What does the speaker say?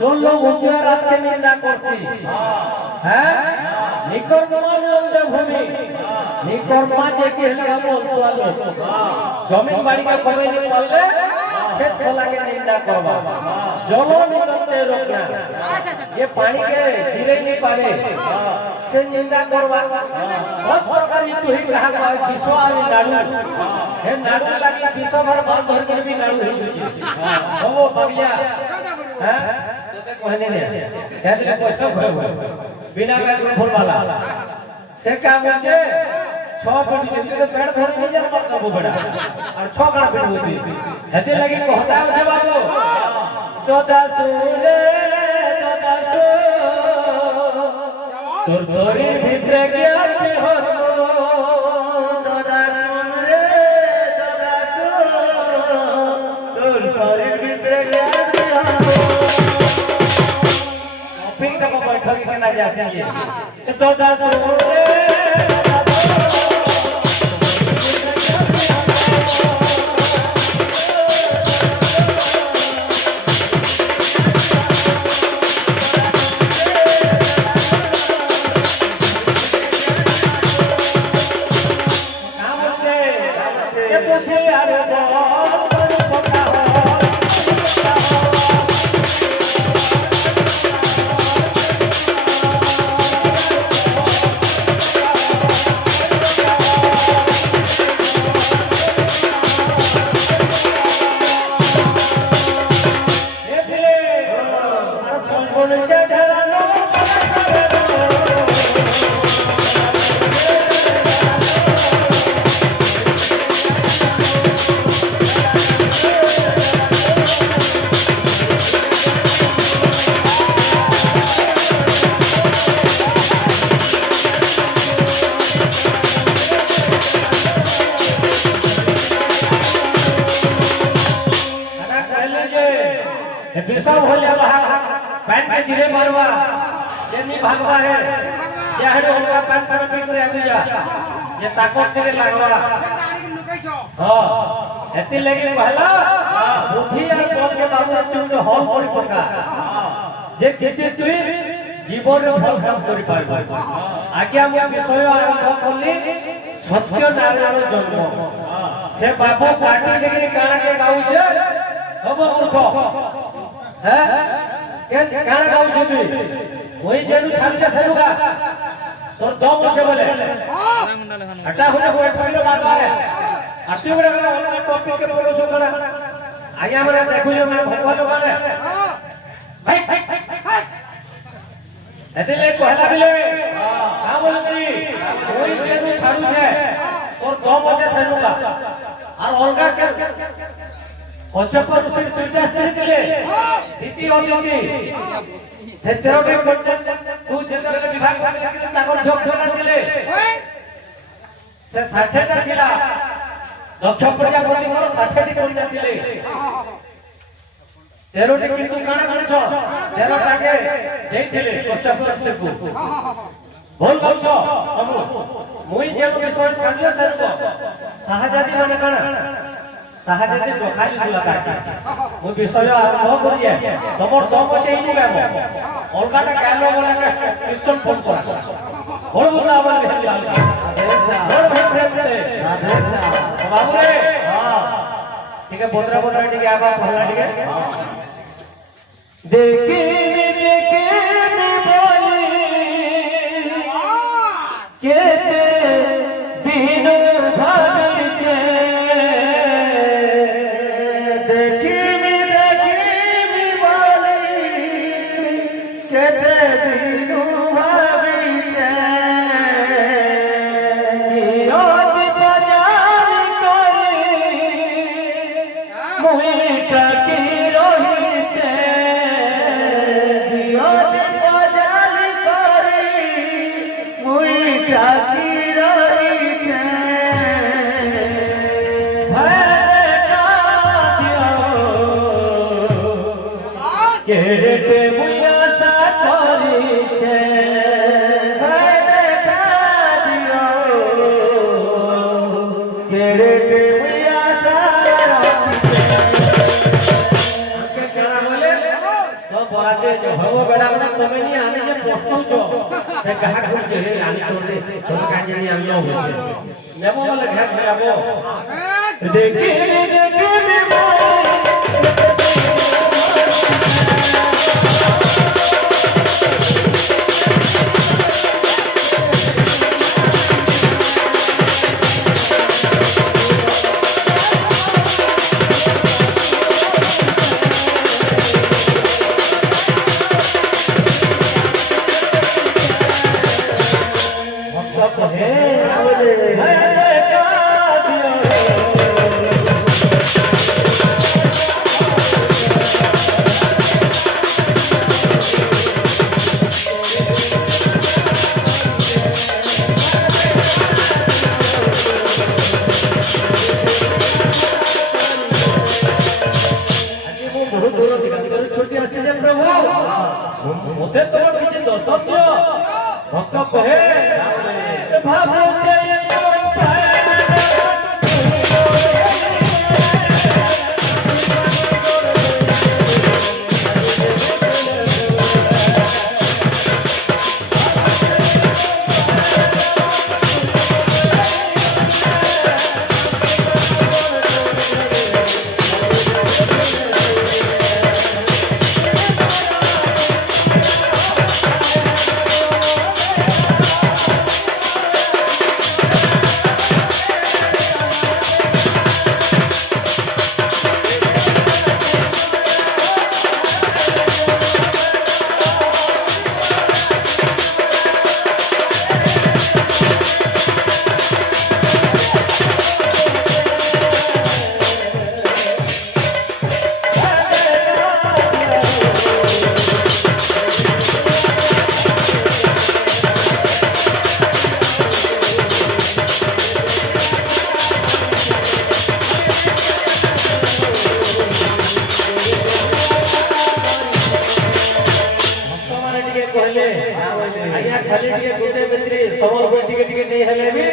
চললো উঠিয়া রাতকে নিন্দা করছি হ্যাঁ ভূমি নিকর্মা যে কেহলিয়া বল চলো জমিন বাড়িকে কবে নি পারলে खेत खोलाके निंदा करवा जल निकलते रोकना जे पानी के जिरे नहीं पारे से निंदा करवा बहुत प्रकार तु ही ग्राहक विश्व आवे नाडू हे नाडू लागी विश्व भर बाल भर के भी नाडू ही तुझे वो बगिया हैं तो कहने दे कहते प्रश्न भयो बिना फूल वाला से क्या मुझे 6 फीट जितने तो पेड़ धरे नहीं जान पाता वो बड़ा और 6 का फीट होती हेते लगी कहता है बाबू तो दासुरे तोर शरीर भीतर ज्ञान में हो तो दासुरे तोर शरीर भीतर ज्ञान में हो टॉपिक तक बैठक के ना जा सके तो दासुरे विषम हो जा पैन में जिरे मारवा जेनी भागवा है जे हडो होगा पैन पर भी करे आगु जा ये ताकत के लागवा हां एति लगे पहला बुद्धि और बल के बाबू तुम हल करि पका जे किसी तुई जीवन रे फल काम करि पाइबो आगे हम विषय आरंभ करली सत्य नारायण जन्म से बाबू पार्टी लेके काना के गाऊ छे खबर मूर्ख हैं के गाना गाऊ छथि वही जेनु छालके सेनुगा तोर दम छे बोले हटा होले कोई ठोइलो बात है आती बडा का ऑनलाइन टॉपिक के बोलो छो करा आया मने देखु जे मने भगवान माने भाई एते ले कहला बिले का बोले तरी वही जेनु छाडू छे तोर दम छे सेनुगा और अलगा के कश्यप ऋषि सूर्यास्त्र दिले इति अतिथि से 13 टे तू जेतरे विभाग भागे ताकर झोक झोका दिले से 60 टा दिला दक्ष प्रजापति मोर 60 टी कोइना दिले 13 टे किंतु काना करछ 13 टा के देई दिले कश्यप ऋषि को बोल बोलछ सब मुई जेनो विषय छाडियो सरको शाहजादी माने काना साहाजाती जोखाली दुलाता मु विषय आरंभ करिए तमर दम छै इनु गाबो अलगाटा गालो बोला का कीर्तन फोन करा बोल बोला बोल भेल लाल बोल भाई प्रेम से बाबू रे हां ठीक है बोतरा बोतरा ठीक है आबा भला ठीक है देखिनी बोली केते दिन भागी छे কেড়ে মুই আশা করিছে দেখা দিও কেড়ে মুই আশা রাখিছে কেড়া বলে তো বরাতে যে হব বেড়া বলে তুমি নি আমি যে পস্তুছ সে কাহা করছে আমি চলতে তুমি কাজে নি আমি নব নেব বলে ঘাট যাব দেখি দেখি মতে তোমার কিছু দর্শন দিও ভক্ত কহে ভাবছে ଖାଲି ଟିକେ ଗୋଟେ ଭିତରେ ସମର ଟିକେ ଟିକେ ନେଇ ହେଲେ ବି